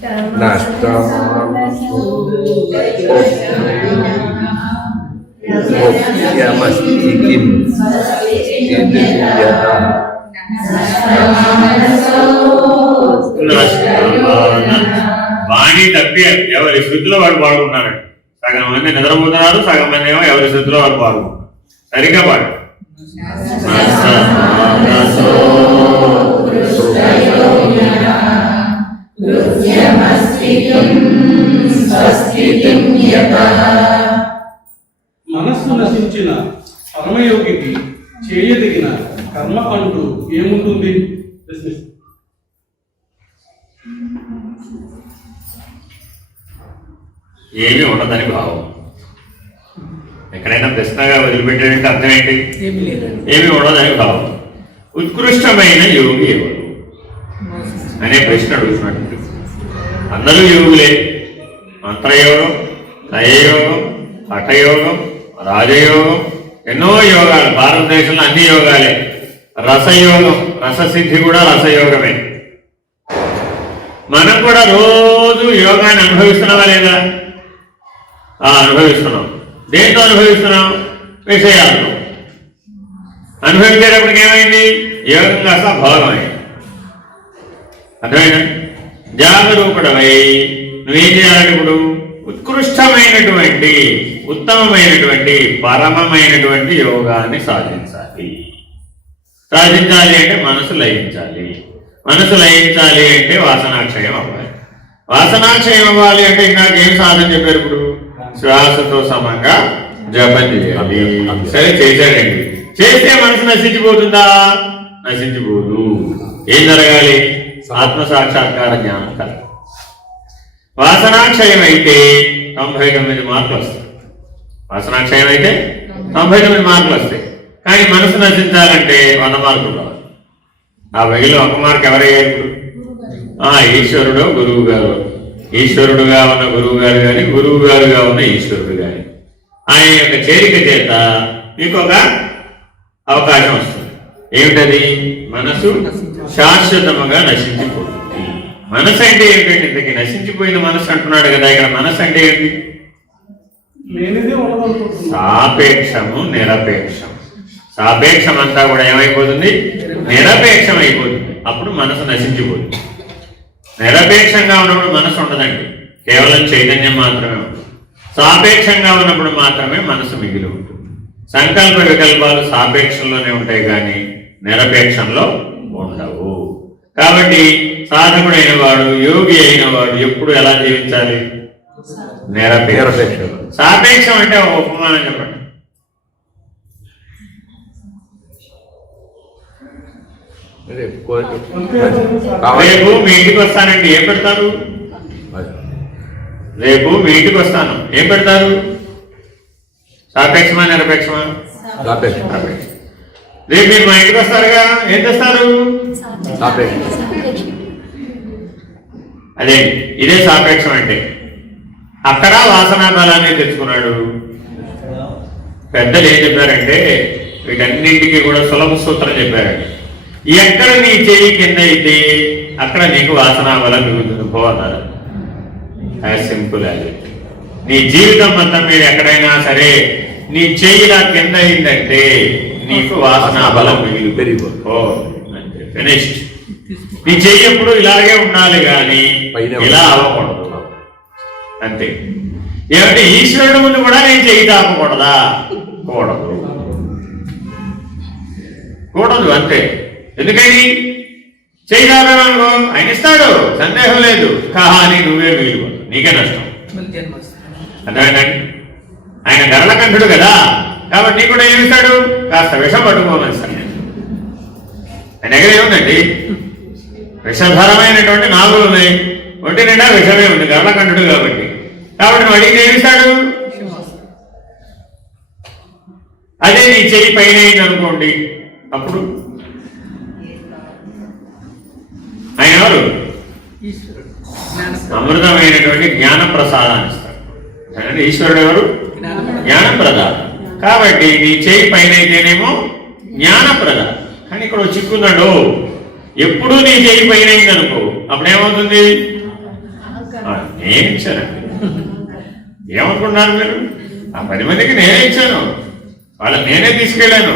వాణి తప్పి ఎవరి శృతిలో వాడు పాడుకుంటున్నాడు. సగం మంది నిద్రపోతున్నారు, సగం మంది ఏమో ఎవరి శృతిలో వాడు పాడుకుంటున్నారు. సరిగ్గా పాడు. మనస్సు నశించిన పరమయోగికి చేయదగిన కర్మ అంటూ ఏముంటుంది? ఏమీ ఉండదని భావం. ఎక్కడైనా ప్రశ్నగా వదిలిపెట్టాడంటే అర్థం ఏంటి? ఏమీ ఉండదని భావం. ఉత్కృష్టమైన యోగి ఎవరు అనే ప్రశ్న అడుగుతున్నట్టు. అందరూ యోగులే. మంత్రయోగం, లయయోగం, హఠయోగం, రాజయోగం, ఎన్నో యోగాలు. భారతదేశంలో అన్ని యోగాలే. రసయోగం, రససిద్ధి కూడా రసయోగమే. మనం కూడా రోజు యోగాన్ని అనుభవిస్తున్నావా లేదా? అనుభవిస్తున్నాం. దేంతో అనుభవిస్తున్నాం? విషయాలతో. అనుభవించేటప్పటికి ఏమైంది? యోగం కాస్త భోగమైంది. అర్థమైనా? జాగరూకుడమై నువ్వేం చేయాలి? ఇప్పుడు ఉత్కృష్టమైనటువంటి, ఉత్తమమైనటువంటి, పరమమైనటువంటి యోగాన్ని సాధించాలి. సాధించాలి అంటే మనసు లయించాలి. మనసు లయించాలి అంటే వాసనాక్షయం అవ్వాలి. వాసనాక్షయం అవ్వాలి అంటే ఇంకాకేం సాధన చెప్పారు? ఇప్పుడు శ్వాసతో సమంగా జపం చేయాలి. సరే, చేశాడండి. చేస్తే మనసు నశించిపోతుందా? నశించిపోదు. ఏం జరగాలి? ఆత్మ సాక్షాత్కార జ్ఞానం కల. వాసనాక్షయం అయితే 99 మార్కులు వస్తాయి. వాసనాక్షయం అయితే 99 మార్కులు వస్తాయి. కానీ మనసు నశించాలంటే 100 మార్కులు రావాలి. ఆ వగిలో 1 మార్కు ఎవరయ్యారు? ఈశ్వరుడు, గురువు గారు. ఈశ్వరుడుగా ఉన్న గురువు గారు కానీ, గురువు గారుగా ఉన్న ఈశ్వరుడు కానీ, ఆయన యొక్క చేరిక చేత మీకు ఒక అవకాశం వస్తుంది. ఏమిటది? మనసు శాశ్వతముగా నశించిపోతుంది. మనసు అంటే ఏమిటంటే, ఇంతకీ నశించిపోయిన మనసు అంటున్నాడు కదా. ఇక్కడ మనసు అంటే ఏంటి? సాపేక్షము, నిరపేక్షం. సాపేక్షం అంతా కూడా ఏమైపోతుంది? నిరపేక్షం అయిపోతుంది. అప్పుడు మనసు నశించిపోతుంది. నిరపేక్షంగా ఉన్నప్పుడు మనసు ఉండదండి, కేవలం చైతన్యం మాత్రమే ఉంటుంది. సాపేక్షంగా ఉన్నప్పుడు మాత్రమే మనసు మిగిలి ఉంటుంది. సంకల్ప వికల్పాలు సాపేక్షంలోనే ఉంటాయి కానీ నిరపేక్షంలో ఉండవు. కాబట్టి సాధకుడైన వాడు, యోగి అయిన వాడు ఎప్పుడు ఎలా జీవించాలి? నిరపేక్షం. సాపేక్షం అంటే ఒక ఉపమానం చెప్పండి. రేపు మీ ఇంటికి వస్తానండి, ఏం పెడతారు? రేపు మీ ఇంటికి వస్తాను, ఏం పెడతారు? సాపేక్షమా, నిరపేక్షమా? రేపు మీరు మా ఇంటికి వస్తారుగా, ఏం తెస్తారు? అదే, ఇదే సాపేక్షం అంటే. అక్కడ వాసనా బలాన్ని తెచ్చుకున్నాడు. పెద్దలు ఏం చెప్పారంటే, వీటన్నింటికి కూడా సులభ సూత్రం చెప్పారండి. ఎక్కడ నీ చేయి కింద అయితే అక్కడ నీకు వాసనా బలం మిగులుతుంది పో అన్నారు. As simple as it. నీ జీవితం మొత్తం మీద ఎక్కడైనా సరే నీ చేయి ఇలా కింద అయిందంటే నీకు వాసనా బలం మిగిలి పెరిగిపో. ఫినిష్డ్. నీ చెయ్యి ఎప్పుడు ఇలాగే ఉండాలి కానీ ఇలా అవ్వకూడదు. అంతే. ఏమంటే ఈశ్వరుడు ముందు కూడా నేను చెయ్యి తాపకూడదా? కూడదు, కూడదు. అంతే. ఎందుకని? చెయ్యి తాపానుకో ఆయన ఇస్తాడు, సందేహం లేదు. కానీ నువ్వే మిగిలిపోదు, నీకే నష్టం. అర్థమైందండి? ఆయన గరళకంఠుడు కదా, కాబట్టి నీకు కూడా ఏమిస్తాడు? కాస్త విషం పట్టుకోమని ఇస్తాడు. ఆయన దగ్గర ఏముందండి? విషధరమైనటువంటి నాగులు ఉన్నాయి, ఒంటి నిండా విషమే ఉంది, గరళకంఠుడు కాబట్టి. కాబట్టి నువ్వు అడిగితే ఏమిస్తాడు? అదే నీ చెయ్యి పైన అయింది అనుకోండి, అప్పుడు ఆయన ఎవరు? అమృతమైనటువంటి జ్ఞాన ప్రసాదాన్ని ఇస్తాడు. ఈశ్వరుడు ఎవరు? జ్ఞానప్రదాత. కాబట్టి నీ చేయి పైన అయితేనేమో జ్ఞానప్రదాత. కానీ ఇక్కడ చిక్కున్నాడు, ఎప్పుడు నీ చేయి పైన అయింది అనుకో, అప్పుడేమవుతుంది? నేను ఇచ్చానండి. ఏమనుకున్నారు మీరు? ఆ 10 మందికి నేనే ఇచ్చాను, వాళ్ళని నేనే తీసుకెళ్ళాను.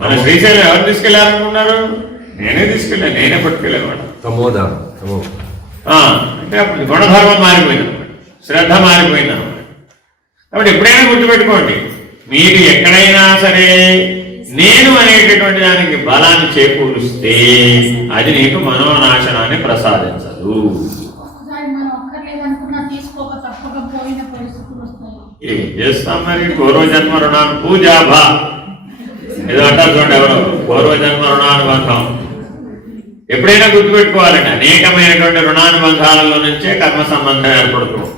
మన శ్రీశైలం ఎవరు తీసుకెళ్లారనుకున్నారు? నేనే తీసుకెళ్ళాను, నేనే పట్టుకెళ్ళాను వాళ్ళు. అంటే అప్పుడు గుణధర్మం మారిపోయింది, శ్రద్ధ మారిపోయింది అన్నమాట. కాబట్టి ఎప్పుడైనా గుర్తుపెట్టుకోండి, మీరు ఎక్కడైనా సరే నేను అనేటటువంటి దానికి బలాన్ని చేకూరుస్తే అది నీకు మనోనాశనాన్ని ప్రసాదించదు. ఏం చేస్తాం మరి? పూర్వజన్మ రుణాన్ని పూజాభా ఏదో అంటారు చూడండి, ఎవరు పూర్వజన్మ రుణానుబంధం. ఎప్పుడైనా గుర్తుపెట్టుకోవాలండి, అనేకమైనటువంటి రుణానుబంధాలలో నుంచే కర్మ సంబంధం ఏర్పడుతుంది.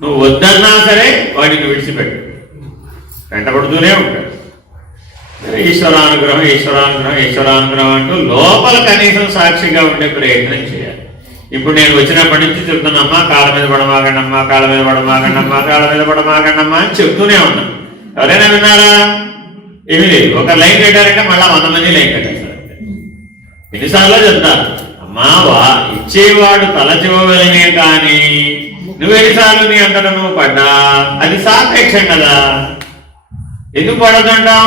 నువ్వు వద్దన్నా సరే వాటిని విడిచిపెట్టు, వెంటబడుతూనే ఉంటాడు. ఈశ్వరానుగ్రహం ఈశ్వరానుగ్రహం ఈశ్వరానుగ్రహం అంటూ లోపల కనీసం సాక్షిగా ఉండే ప్రయత్నం చేయాలి. ఇప్పుడు నేను వచ్చినప్పటి నుంచి చెప్తున్నామ్మా, కాళ్ళ మీద పడమాగండమ్మా, కాళ్ళ మీద పడమాగండమ్మా, కాళ్ళ మీద పడమాగండమ్మా అని చెప్తూనే ఉన్నాం. ఎవరైనా విన్నారా? ఏమి లేదు. ఒక లైన్ కట్టారంటే మళ్ళా 100 మంది లైన్ కట్టారు. ఎన్నిసార్లు చెప్తారు, అమ్మా ఇచ్చేవాడు తలచివ్వగలనే కానీ నువ్వు ఎన్నిసార్లు నీ అంతట నువ్వు పడ్డా అది సాపేక్షం కదా. ఎందుకు పడదంటాం?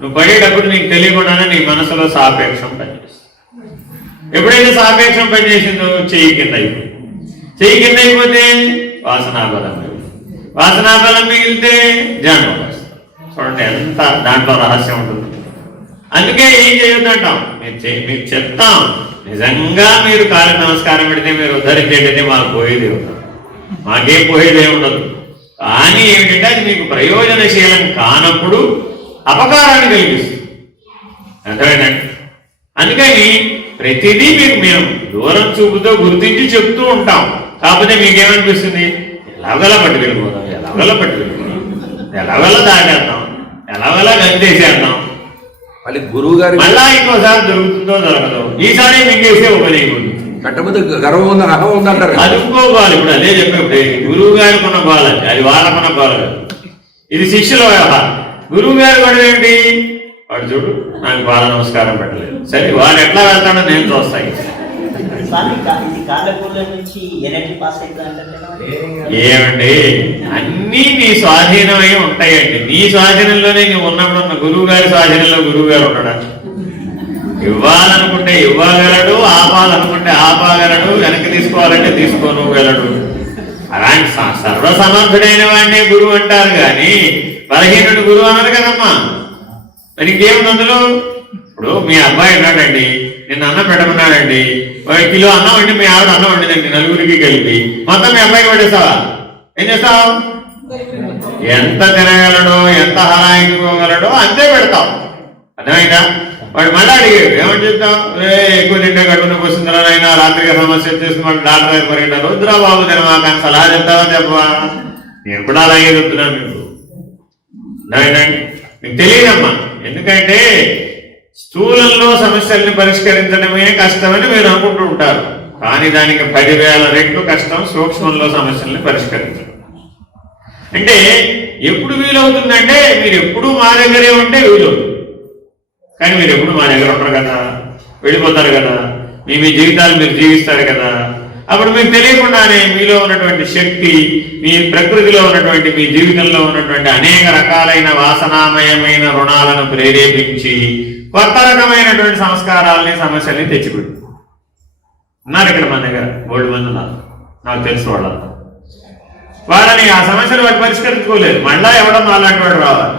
నువ్వు పడేటప్పుడు నీకు తెలియకుండానే నీ మనసులో సాపేక్షం పనిచేస్తుంది. ఎప్పుడైతే సాపేక్షం పనిచేసిందో చెయ్యి కింద అయిపోయింది. చెయ్యి కింద అయిపోతే వాసనాబలం, వాసనాబలం మిగిలితే జన్మ. చూడండి ఎంత దాంట్లో రహస్యం ఉంటుంది. అందుకే ఏం చేయొద్దంటాం, మీకు చెప్తాం. నిజంగా మీరు కాళ్ళకి నమస్కారం పెడితే మీరు ఉద్ధరించేటైతే మాకు పోయేది ఉండదు, మాకేం పోయేదే ఉండదు. కానీ ఏమిటంటే అది మీకు ప్రయోజనశీలం కానప్పుడు అపకారాన్ని కలిగిస్తుంది. అర్థమైందండి? అందుకని ప్రతిదీ మీకు మేము దూరం చూపుతో గుర్తించి చెప్తూ ఉంటాం. కాకపోతే మీకేమనిపిస్తుంది, ఎలాగలా పట్టుకెళ్ళిపోతాం, ఎలాగలా పట్టుకెళ్ళిపోతాం, ఎలాగలా దాటేద్దాం, ఎలాగలా గంతేసేద్దాం. మళ్ళీ గురువు గారు మళ్ళా ఇంకోసారి దొరుకుతుందో దొరకదు, ఈసారి మింగేస్తే ఉపయోగపడుతుంది. కట్టబోతే గర్వం ఉందని అహం ఉందంటారు. అది ఇంకో గోలు. ఇప్పుడు అదే చెప్పేప్పుడు గురువు గారికి ఉన్న గోలు అది వాళ్ళకున్న గోలు కాదు. ఇది శిష్యుల వ్యవహారం. గురువు గారు కూడా ఏంటి, వాడు చూడు నాకు బాల నమస్కారం పెట్టలేదు, సరే వాడు ఎట్లా వెళ్తాడో నేను చూస్తాయి. ఏమండి అన్నీ నీ స్వాధీనమై ఉంటాయండి. నీ స్వాధీనంలోనే నువ్వు ఉన్నప్పుడు గురువు గారి స్వాధీనంలో గురువు గారు ఉంటాడా? ఇవ్వాలనుకుంటే ఇవ్వగలడు, ఆపాలనుకుంటే ఆపగలడు, వెనక్కి తీసుకోవాలంటే తీసుకోగలడు. అలాంటి సర్వసమర్థుడైన వాడినే గురువు అంటారు కానీ బలహీనుడు గురువు అన్నారు కదమ్మా. మరి ఇంకేముంది అందులో? ఇప్పుడు మీ అబ్బాయి ఉన్నాడండి, నిన్న అన్నం పెట్టమన్నాడండి, 1 కిలో అన్నం వండి మీ ఆవిడ అన్నం వండిదండి, నలుగురికి కలిపి మొత్తం మీ అబ్బాయికి పడేస్తావా? ఏం చేస్తావు? ఎంత తినగలడో ఎంత హరాయించుకోగలడో అంతే పెడతావు. అర్థమైందా? వాడు మళ్ళీ అడిగాడు, ఏమని చెప్తాం? ఎక్కువ తింటే కడుపున వస్తుందిరా అయినా రాత్రిగా సమస్య వచ్చేసి మళ్ళీ డాక్టర్ దగ్గర పరిగెట్టారు. వద్దురా బాబు తినమా కానీ సలహా చెప్తావా చెప్పవా? నేను కూడా అలాగే చెప్తున్నాను మీకు. మీకు తెలియదమ్మా, ఎందుకంటే స్థూలంలో సమస్యల్ని పరిష్కరించడమే కష్టమని మీరు అనుకుంటూ ఉంటారు. కానీ దానికి 10,000 రెట్లు కష్టం సూక్ష్మంలో సమస్యల్ని పరిష్కరించడం. అంటే ఎప్పుడు వీలవుతుందంటే మీరు ఎప్పుడు మా దగ్గరే ఉంటే వీలవుతుంది. కానీ మీరు ఎప్పుడు మా దగ్గర ఉండరు కదా, వెళ్ళిపోతారు కదా, మీ జీవితాలు మీరు జీవిస్తారు కదా. అప్పుడు మీకు తెలియకుండానే మీలో ఉన్నటువంటి శక్తి, మీ ప్రకృతిలో ఉన్నటువంటి మీ జీవితంలో ఉన్నటువంటి అనేక రకాలైన వాసనామయమైన రుణాలను ప్రేరేపించి కొత్త రకమైనటువంటి సంస్కారాలని సమస్యల్ని తెచ్చిపెట్టు ఉన్నారు. ఇక్కడ మన దగ్గర 3 మంది ఉన్నారు, నాకు తెలిసిన వాళ్ళంతా. వాళ్ళని ఆ సమస్యలు వాడు పరిష్కరించుకోలేదు. మళ్ళా ఎవడో అలాంటి వాడు రావాలి,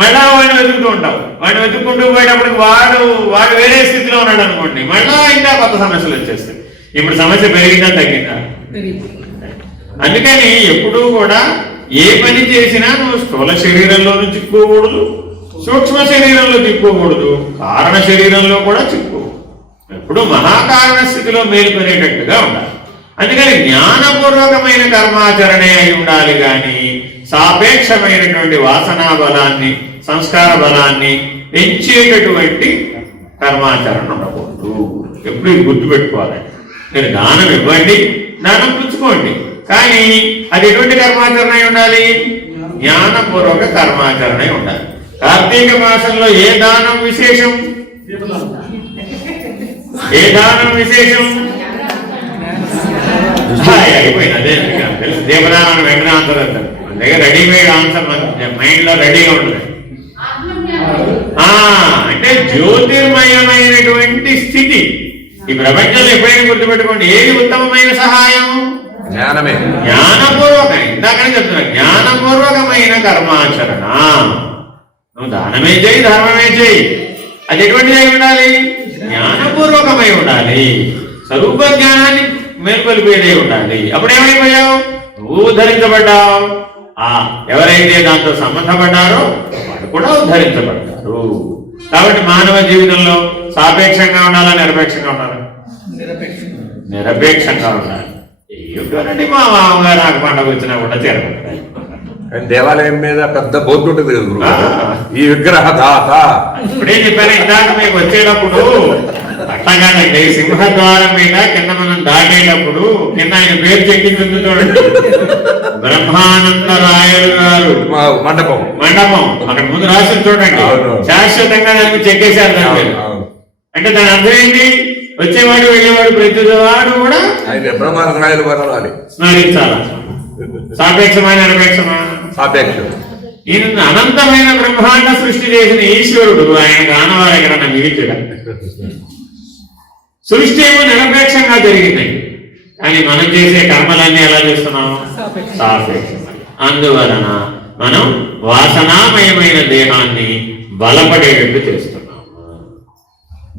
మళ్ళా వాడిని వెతుకుతూ ఉంటాం. వాడిని వెతుక్కుంటూ పోయేటప్పటికి వాడు వేరే స్థితిలో ఉన్నాడు అనుకోండి, మళ్ళా ఇంకా కొత్త సమస్యలు వచ్చేస్తాయి. ఇప్పుడు సమస్య పెరిగిందా తగ్గిందా? అందుకని ఎప్పుడూ కూడా ఏ పని చేసినా నువ్వు స్థూల శరీరంలో చిక్కుకోకూడదు, సూక్ష్మ శరీరంలో చిక్కుకోకూడదు, కారణ శరీరంలో కూడా చిక్కుకోకూడదు. ఎప్పుడు మహాకారణ స్థితిలో మేలుకొనేటట్టుగా ఉండాలి. అందుకని జ్ఞానపూర్వకమైన కర్మాచరణే అయి ఉండాలి కానీ సాపేక్షమైనటువంటి వాసనా బలాన్ని, సంస్కార బలాన్ని పెంచేటటువంటి కర్మాచరణ ఉండకూడదు. ఎప్పుడు ఇది గుర్తుపెట్టుకోవాలి. మీరు దానం ఇవ్వండి, దానం పుచ్చుకోండి, కానీ అది ఎటువంటి కర్మాచరణ అయి ఉండాలి? జ్ఞానపూర్వక కర్మాచరణ ఉండాలి. కార్తీక మాసంలో ఏ దానం విశేషం? ఏ దానం విశేషం? అయిపోయింది. అదే మీకు తెలుసు, దీపదానం వెంటనే ఆన్సర్ అంటారు. మన దగ్గర రెడీమేడ్ ఆన్సర్ మైండ్ లో రెడీగా ఉంటుంది. అంటే జ్యోతిర్మయమైనటువంటి స్థితి. ఈ ప్రపంచంలో ఎప్పుడైనా గుర్తుపెట్టుకోండి, ఏది ఉత్తమమైన సహాయం? జ్ఞానమే. జ్ఞానపూర్వక, ఇందాకనే చెప్తున్నా, జ్ఞానపూర్వకమైన కర్మాచరణ. నువ్వు దానమే చేయి, ధర్మమే చేయి, అది ఎటువంటి అయి ఉండాలి? జ్ఞానపూర్వకమై ఉండాలి, స్వరూప జ్ఞానాన్ని మేల్కొలిపేదే ఉండాలి. అప్పుడు ఏమైపోయావు? నువ్వు ఉద్ధరించబడ్డావు. ఎవరైతే దాంతో సంబంధపడ్డారో వాడు కూడా ఉద్ధరించబడ్డారు. కాబట్టి మానవ జీవితంలో సాపేక్షంగా ఉండాలా, నిరపేక్షంగా ఉండాలా? నిరపేక్షంగా ఉండాలి. ఏమిటోనండి, మా మామగారు నాకు పండగ వచ్చినా కూడా చేరబడ్డాయి. దేవాలయం మీద పెద్ద బోర్డు ఉంటుంది కదా గురువు, ఈ విగ్రహ దాత. ఇప్పుడే చెప్పాను ఇందాక మీకు వచ్చేటప్పుడు, అట్టగానండి సింహద్వారం మీద కింద మనం దాటేటప్పుడు కింద ఆయన పేరు చెక్కింది చూడండి, బ్రహ్మానంద రాయలు గారు మండపం. మండపం అక్కడ ముందు రాసి చూడండి, శాశ్వతంగా దానికి చెక్కేశారు దాని పేరు. అంటే దాని అర్థం ఏంటి? వచ్చేవాడు వెళ్ళేవాడు ప్రతివాడు కూడా బ్రహ్మానంద రాయలు వరాలి స్మరించాల. సాపేక్షమైన నిరపేక్షమా? సాపేక్షం. ఈయన అనంతమైన బ్రహ్మాండ సృష్టి చేసిన ఈశ్వరుడు ఆయన ఆనవారు ఎక్కడన్నా మిగిలిచడా? సృష్టి ఏమో నిరపేక్షంగా జరిగింది, కానీ మనం చేసే కర్మలన్నీ ఎలా చేస్తున్నాం? సాపేక్షంగా. అందువలన మనం వాసనామయమైన దేహాన్ని బలపడేటట్టు చేస్తున్నాము.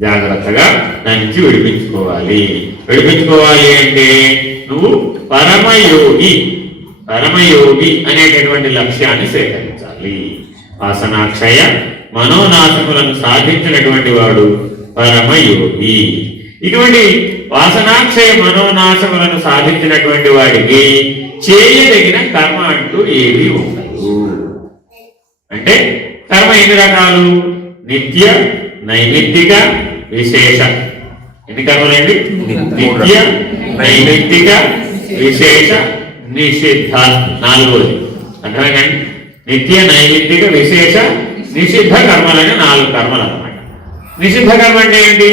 జాగ్రత్తగా దాని నుంచి విడిపించుకోవాలి. విడిపించుకోవాలి అంటే నువ్వు పరమయోగి అనేటటువంటి లక్ష్యాన్ని సేకరించాలి. వాసనాక్షయ మనోనాశములను సాధించినటువంటి వాడు పరమయోగి. ఇటువంటి వాసనాక్షయ మనోనాశములను సాధించినటువంటి వాడికి చేయదగిన కర్మ అంటూ ఏది ఉండదు. అంటే కర్మ ఎన్ని రకాలు? నిత్య, నైమిత్తిక, విశేష. ఎన్ని కర్మలండి? నిత్య, నైమిత్తిక, విశేష, నిషిద్ధ. నాలుగోది అర్థమైందండి. నిత్య, నైమిత్తిక, విశేష, నిషిద్ధ కర్మలని 4 కర్మలు అన్నమాట. నిషిద్ధ కర్మ అంటే ఏంటి?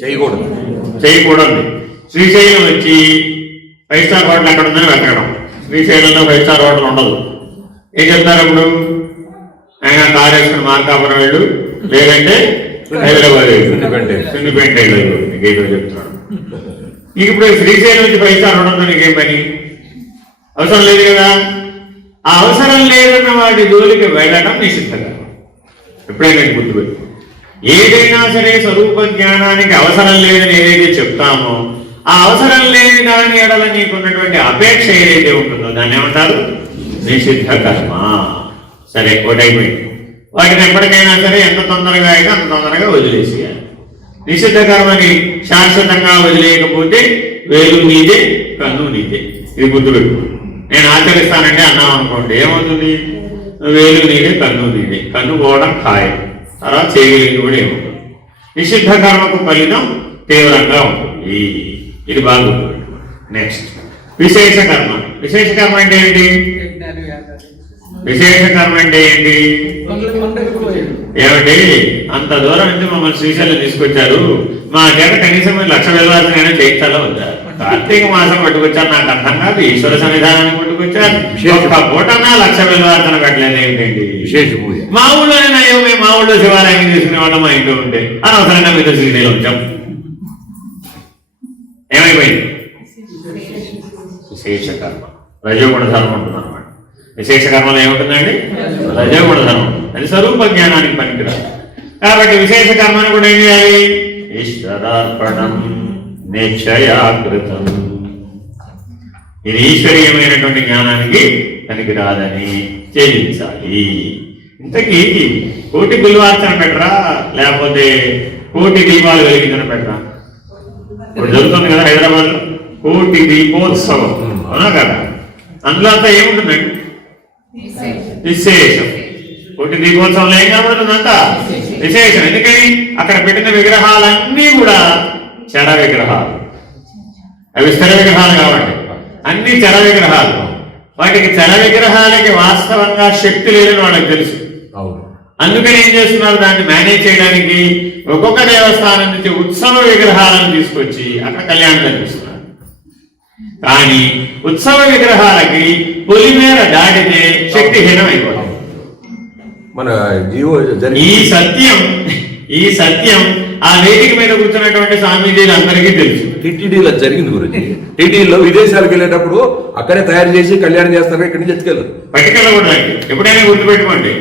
చేయకూడదు. శ్రీశైలం వచ్చి 5 స్టార్ హోటల్ అక్కడ ఉందని వెతకడం. శ్రీశైలంలో 5 స్టార్ హోటల్ ఉండదు. ఏం చెప్తారు అప్పుడు? ఆయన కారు వేసుకుని మార్కాపురం వెళ్ళు, లేదంటే హైదరాబాద్ సిన్నిపేట వెళ్ళు, నీకేదో చెప్తున్నాడు. ఇప్పుడు శ్రీశైలం నుంచి 5 స్టార్ హోటల్తో నీకేం పని? అవసరం లేదు కదా. ఆ అవసరం లేదన్న వాటి జోలికి వెళ్ళడం నిషిద్ధంగా. ఎప్పుడైనా గుర్తుపెట్టు, ఏదైనా సరే స్వరూప జ్ఞానానికి అవసరం లేదని ఏదైతే చెప్తామో, ఆ అవసరం లేని దాని ఎడల నీకున్నటువంటి అపేక్ష ఏదైతే ఉంటుందో దాన్ని ఏమంటారు? నిషిద్ధ కర్మ. సరే, ఒకటైపోయింది. వాటిని ఎప్పటికైనా సరే ఎంత తొందరగా అయితే అంత తొందరగా వదిలేసేయాలి. నిషిద్ధ కర్మని శాశ్వతంగా వదిలేయకపోతే వేలు నీదే, కన్ను నీదే. ఇది గుర్తుపెట్టు. నేను ఆచరిస్తానంటే అన్నాం అనుకోండి, ఏమవుతుంది? వేలు నీదే, కన్ను నీదే. కన్ను పోవడం ఖాయం, తర్వాత చేయగలిగింది కూడా ఏముంటుంది. నిషిద్ధ కర్మకు ఫలితం తీవ్రంగా ఉంటుంది. ఇది బాగా గుర్తుపెట్టుకోండి. నెక్స్ట్ విశేష కర్మ. విశేష కర్మ అంటే ఏంటి? విశేష కర్మ అంటే ఏంటి? ఏమిటి? అంత దూరం నుంచి మమ్మల్ని శ్రీశైలం తీసుకొచ్చారు, మా చేత కనీసం 1,00,000 వెళ్ళాల్సిన చేయించాలో వద్దా? కార్తీక మాసం పట్టుకొచ్చారు, నాకు అర్థం కాదు. ఈశ్వర సన్నిధానాన్ని పట్టుకొచ్చారు, ఒక్క పూటన్నా 1,00,000 వెళ్ళాల్సిన పెట్టలేదు. ఏంటండి విశేష పూజ? మా ఊళ్ళోనే నయ్యో, మేము మా ఊళ్ళో శివాలయం తీసుకునే వాళ్ళం, మా ఇంట్లో ఉంటే అనవసరంగా మీతో శ్రీశైలం వచ్చాం. ఏమైపోయింది? విశేష కర్మ, రజోగుణ ధర్మం ఉంటుంది అనమాట. విశేష కర్మలో ఏముంటుందండి? రజోగుణ ధర్మం. అది స్వరూప జ్ఞానానికి పనికిరాదు. కాబట్టి విశేష కర్మను కూడా ఏం చేయాలి? ఈశ్వరార్పణం నిశ్చయాకృతం. ఇది ఈశ్వరీయమైనటువంటి జ్ఞానానికి పనికిరాదని ఛేదించాలి. ఇంతకీ కోటి బిల్వార్చన పెట్టరా, లేకపోతే కోటి దీపాలు వెలిగించడం పెట్టరా? ఇప్పుడు జరుగుతుంది కదా హైదరాబాద్ లో కోటి దీపోత్సవం, అవునా కదా? అందులో అంతా ఏముంటుందండి? విశేషం. కోటి దీపోత్సవంలో ఏం కనబడుతుందంట? విశేషం. ఎందుకని? అక్కడ పెట్టిన విగ్రహాలన్నీ కూడా చర విగ్రహాలు. అవి స్థిర విగ్రహాలు కాబట్టి అన్ని చర విగ్రహాలు. వాటికి చర విగ్రహాలకి వాస్తవంగా శక్తి లేదని వాళ్ళకి తెలుసు. అందుకని ఏం చేస్తున్నారు? దాన్ని మేనేజ్ చేయడానికి ఒక్కొక్క దేవస్థానం నుంచి ఉత్సవ విగ్రహాలను తీసుకొచ్చి అక్కడ కళ్యాణం జరిపిస్తున్నారు. కానీ ఉత్సవ విగ్రహాలకి పొలిమేర దాటితే శక్తిహీనం అయిపోతుంది. మన జీవో ఈ సత్యం ఆ వేదిక మీద కూర్చున్నటువంటి స్వామీజీలు అందరికీ తెలుసు. టీటీడీలో జరిగింది గురించి. టీటీడీలో విదేశాలకు వెళ్ళేటప్పుడు అక్కడే తయారు చేసి కళ్యాణం చేస్తారు, ఇక్కడి నుంచి ఎత్తుకెళ్ళరు. పట్టుకెళ్ళకూడదండి. ఎప్పుడైనా గుర్తుపెట్టుకోండి,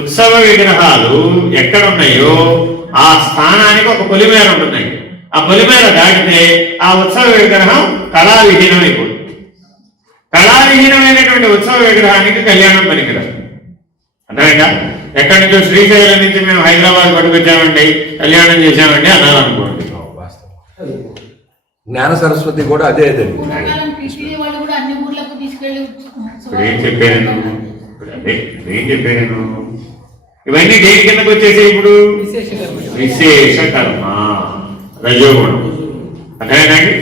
ఉత్సవ విగ్రహాలు ఎక్కడ ఉన్నాయో ఆ స్థానానికి ఒక పొలిమేర ఉంటుందండి. ఆ పొలిమేర దాటితే ఆ ఉత్సవ విగ్రహం కళావిహీనం అయిపోతుంది. కళావిహీనమైనటువంటి ఉత్సవ విగ్రహానికి కళ్యాణం పనికిరాదు. అర్థమైందా? ఎక్కడి నుంచో శ్రీశైలం నుంచి మేము హైదరాబాద్ పట్టుకొచ్చామండి, కళ్యాణం చేశామండి అన్నారనుకోండి. జ్ఞాన సరస్వతి కూడా అదే అదే. ఏం చెప్పాను ఇవన్నీ దేని కిందకు వచ్చేసి ఇప్పుడు విశేష కర్మ రజోగుణం. అర్థమైందండి?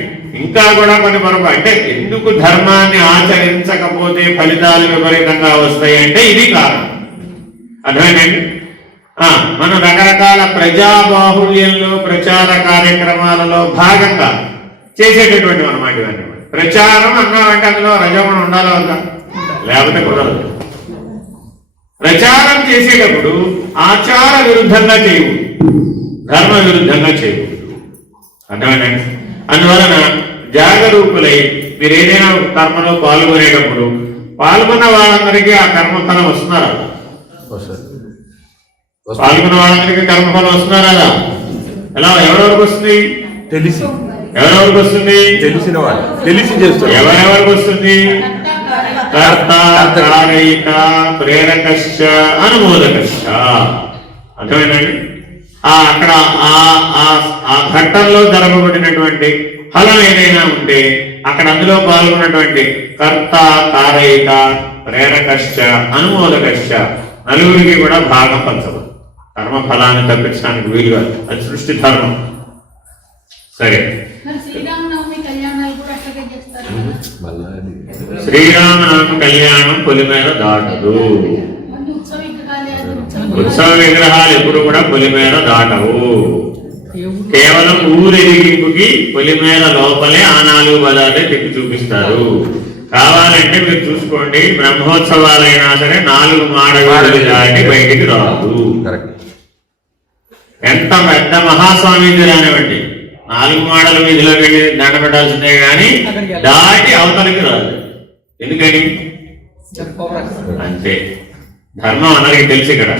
ఇంకా కూడా కొన్ని పొరపాటు అంటే ఎందుకు ధర్మాన్ని ఆచరించకపోతే ఫలితాలు విపరీతంగా వస్తాయి అంటే ఇది కారణం. అర్థమైందండి? మనం రకరకాల ప్రజాబాహుళ్యంలో ప్రచార కార్యక్రమాలలో భాగంగా చేసేటటువంటి అన్నమాట ఇవన్నీ. ప్రచారం అన్నామంటే అందులో రజోగుణం ఉండాలి వద్దా? లేకపోతే కుదరదు. ప్రచారం చేసేటప్పుడు ఆచార విరుద్ధంగా చేయకూడదు, ధర్మ విరుద్ధంగా చేయకూడదు. అర్థమైందండి? అందువలన జాగరూకులై మీరు ఏదైనా కర్మలో పాల్గొనేటప్పుడు పాల్గొన్న వాళ్ళందరికీ ఆ కర్మఫలం వస్తున్నారా? పాల్గొన్న వాళ్ళందరికీ కర్మఫలం వస్తున్నారా? ఎలా ఎవరెవరికి వస్తుంది? తెలిసి. ఎవరెవరికి వస్తుంది? తెలిసిన వాళ్ళు తెలిసి చేస్తారు. ఎవరెవరికి వస్తుంది? కర్త, కారయిత, ప్రేరకశ్చ, అనుమోదకశ్చ. అర్థమైందండి? అక్కడ ఆ ఘట్టంలో జరగబడినటువంటి ఫలం ఏదైనా ఉంటే అక్కడ అందులో పాల్గొన్నటువంటి కర్త, కారయిత, ప్రేరకశ్చ, అనుమోదకశ్చ నలుగురికి కూడా భాగం పంచదు. కర్మ ఫలాన్ని తప్పించడానికి వీలుగా అది సృష్టి ధర్మం. సరే, శ్రీరామనామ కళ్యాణం పొలిమేర దాటదు. ఉత్సవ విగ్రహాలు ఎప్పుడు కూడా పొలిమేర దాటవు. కేవలం ఊరెదిగింపుకి పొలిమేర లోపలే ఆ 4 పదాలే తిప్పి చూపిస్తారు. కావాలంటే మీరు చూసుకోండి, బ్రహ్మోత్సవాలైనా సరే 4 మాడవీధులు దాటి బయటికి రాదు. ఎంత పెద్ద మహాస్వామీజీ రానివ్వండి, 4 మాడల వీధిలోకి వెళ్ళి దండ పెట్టాల్సిందే కానీ దాటి అవతలికి రాదు. ఎందుకని? అంతే. ధర్మం అందరికి తెలిసి ఇక్కడ.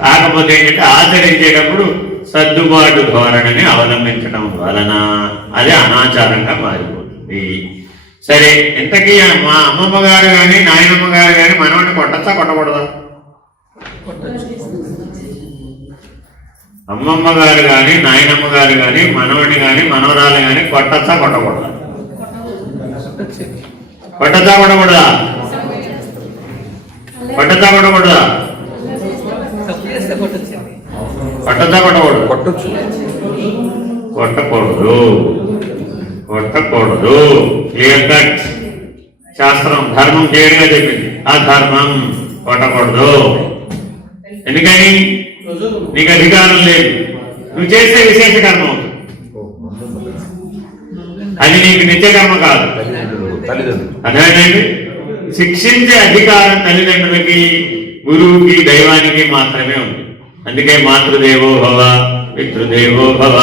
కాకపోతే ఏంటంటే ఆచరించేటప్పుడు సర్దుబాటు ధోరణిని అవలంబించడం వలన అది అనాచారంగా మారిపోతుంది. సరే, ఇంతకీ మా అమ్మమ్మ గారు కానీ నాయనమ్మ గారు కానీ మనవాడిని కొట్టచ్చా కొట్టకూడదా? అమ్మమ్మ గారు కానీ నాయనమ్మ గారు కానీ మనవడిని కానీ మనవరాలు కానీ కొట్టచ్చా కొట్టకూడదా? కొట్టచ్చా కొట్టకూడదా? కొట్టచ్చా కొట్టకూడదా? కొట్టచ్చా కొట్టకూడదు? కొట్టచ్చు. కొట్టకూడదు, కొట్టకూడదు. Clear cut. శాస్త్రం ధర్మం క్లియర్గా చెప్పింది. ఆ ధర్మం కొట్టకూడదు. ఎందుకని? నీకు అధికారం లేదు. నువ్వు చేసే విశేష కర్మ అవుతుంది, అది నీకు నిత్యకర్మ కాదు. అదేనండి, శిక్షించే అధికారం తల్లిదండ్రులకి, గురువుకి, దైవానికి మాత్రమే ఉంది. అందుకే మాతృదేవో భవ, పితృదేవో భవ,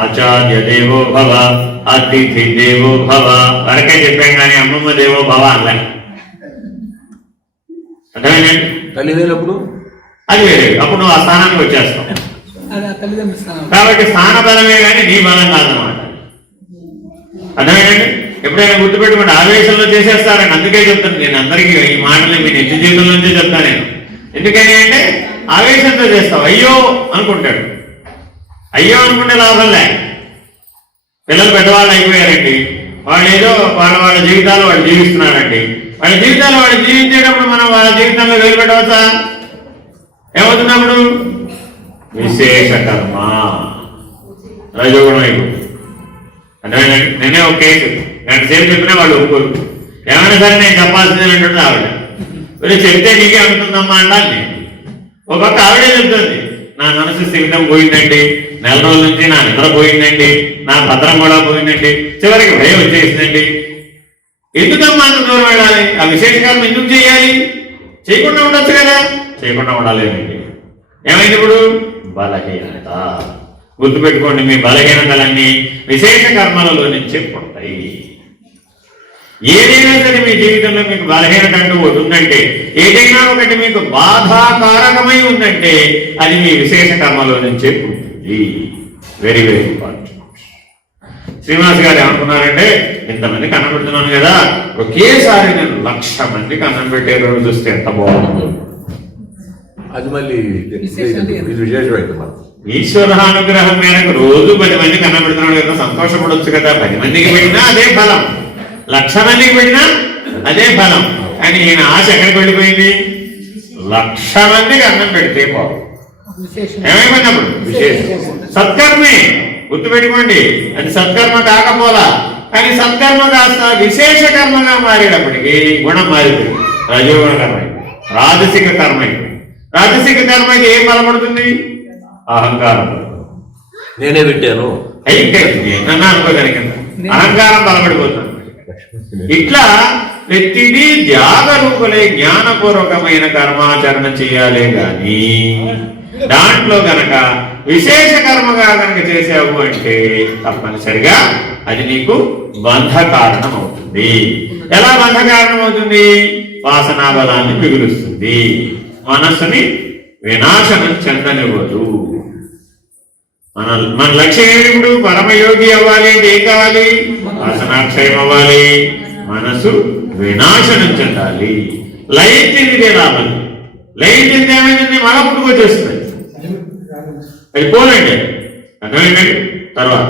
ఆచార్య దేవో భవ, అతిథి దేవో భవ వరకే చెప్పాం కానీ అమ్మమ్మ దేవో భవ అలా. అర్థమైందండి? తల్లిదండ్రులు అది వేరే, అప్పుడు నువ్వు ఆ స్థానానికి వచ్చేస్తావు. కాబట్టి స్థాన బలమే కానీ నీ బలం కాదన్నమాట. అర్థమైందండి? ఎప్పుడైనా గుర్తుపెట్టుకుంటే ఆవేశంలో చేసేస్తారని అందుకే చెప్తాను నేను అందరికీ ఈ మాటలు మీ నిత్య జీవితం నుంచే చెప్తాను నేను. ఎందుకని అంటే ఆవేశంతో చేస్తావు. అయ్యో అనుకుంటాడు. అయ్యో అనుకుంటే లాభం లే. పిల్లలు పెద్దవాళ్ళు అయిపోయారండి, వాళ్ళు ఏదో వాళ్ళ జీవితాలు వాళ్ళు జీవిస్తున్నారండి. వాళ్ళ జీవితాలు వాళ్ళు జీవించేటప్పుడు మనం వాళ్ళ జీవితంలో వేలు పెట్టవచ్చా? ఏమవుతున్నప్పుడు విశేష కర్మ రజోగుణం అయిపోతుంది. అర్థమైందండి? నేనే ఒక కేసు గంట సేపు చెప్పినా వాళ్ళు ఒప్పుకోరు. ఏమైనా సరే నేను చెప్పాల్సింది ఏంటంటే ఆవిడ మీరు చెప్తే నీకే ఉంటుందమ్మా అంటాను నేను. ఒక పక్క ఆవిడే చెప్తుంది, నా మనసు స్థిమితం పోయిందండి, 4 రోజుల నుంచి నా నిద్ర పోయిందండి, నా భద్రం కూడా పోయిందండి, చివరికి భయం వచ్చేసిందండి. ఎందుకమ్మా అంత దూరం వెళ్ళాలి? ఆ విశేష కర్మ ఎందుకు చేయాలి? చేయకుండా ఉండొచ్చు కదా. చేయకుండా ఉండాలి. ఏమైంది ఇప్పుడు? బలహీనత. గుర్తుపెట్టుకోండి, మీ బలహీనతలన్నీ విశేష కర్మలలో నుంచి పుడతాయి. ఏదైనా సరే మీ జీవితంలో మీకు బలహీనత అంటూ ఒకటి ఉందంటే, ఏదైనా ఒకటి మీకు బాధాకారకమై ఉందంటే అది మీ విశేష కర్మలో నుంచే పుడుతుంది. Very very important. శ్రీనివాస్ గారు ఏమనుకున్నారంటే, ఇంతమంది కన్నం పెడుతున్నాను కదా, ఒకేసారి నేను 1,00,000 మందికి అన్నం పెట్టే రోజు చూస్తే ఎంత బాగుంది. అది మళ్ళీ ఇది విశేషమైంది. మనం ఈశ్వరానుగ్రహం మేరకు రోజు 10 మందికి అన్నం పెడుతున్నాడు కదా, సంతోషపడొచ్చు కదా. 10 మందికి పెట్టినా అదే ఫలం, 1,00,000 మందికి పెట్టినా అదే ఫలం. కానీ ఈయన ఆశ ఎక్కడికి వెళ్ళిపోయింది? 1,00,000 మందికి అన్నం పెడితే బాగు. ఏమైపోయినప్పుడు విశేషం సత్కర్మే. గుర్తుపెట్టుకోండి, అది సత్కర్మ కాకపోలా, కానీ సత్కర్మ కాస్త విశేష కర్మగా మారేటప్పటికీ గుణం మారిపోయింది. రజోగుణ కర్మ అయిపోయింది, రాజసిక కర్మ అయిపోయింది. రాజసిక కర్మకి ఏం బలపడుతుంది? అహంకారం. నేనే పెట్టాను అయితే నన్ను అనుకోగలిగిన అహంకారం బలపడిపోతుంది. ఇట్లా ప్రతిదీ జాగరూకులై జ్ఞానపూర్వకమైన కర్మాచరణ చేయాలే గాని దాంట్లో గనక విశేష కర్మగా గనక చేసావు అంటే తప్పనిసరిగా అది నీకు బంధ కారణం అవుతుంది. ఎలా బంధ కారణం అవుతుంది? వాసనా బలాన్ని మిగులుస్తుంది, మనస్సుని వినాశనం చెందనివ్వదు. మన లక్ష్యం ఏమిప్పుడు? పరమయోగి అవ్వాలి అంటే ఏం కావాలి? వాసనాక్షయం అవ్వాలి, మనసు వినాశనం చెందాలి. లయం చెందితే రావాలి. లయం చెందితే ఏమైందండి? మళ్ళా పుట్టుకొచ్చేస్తుంది. అది పోలండి. అర్థమైందండి. తర్వాత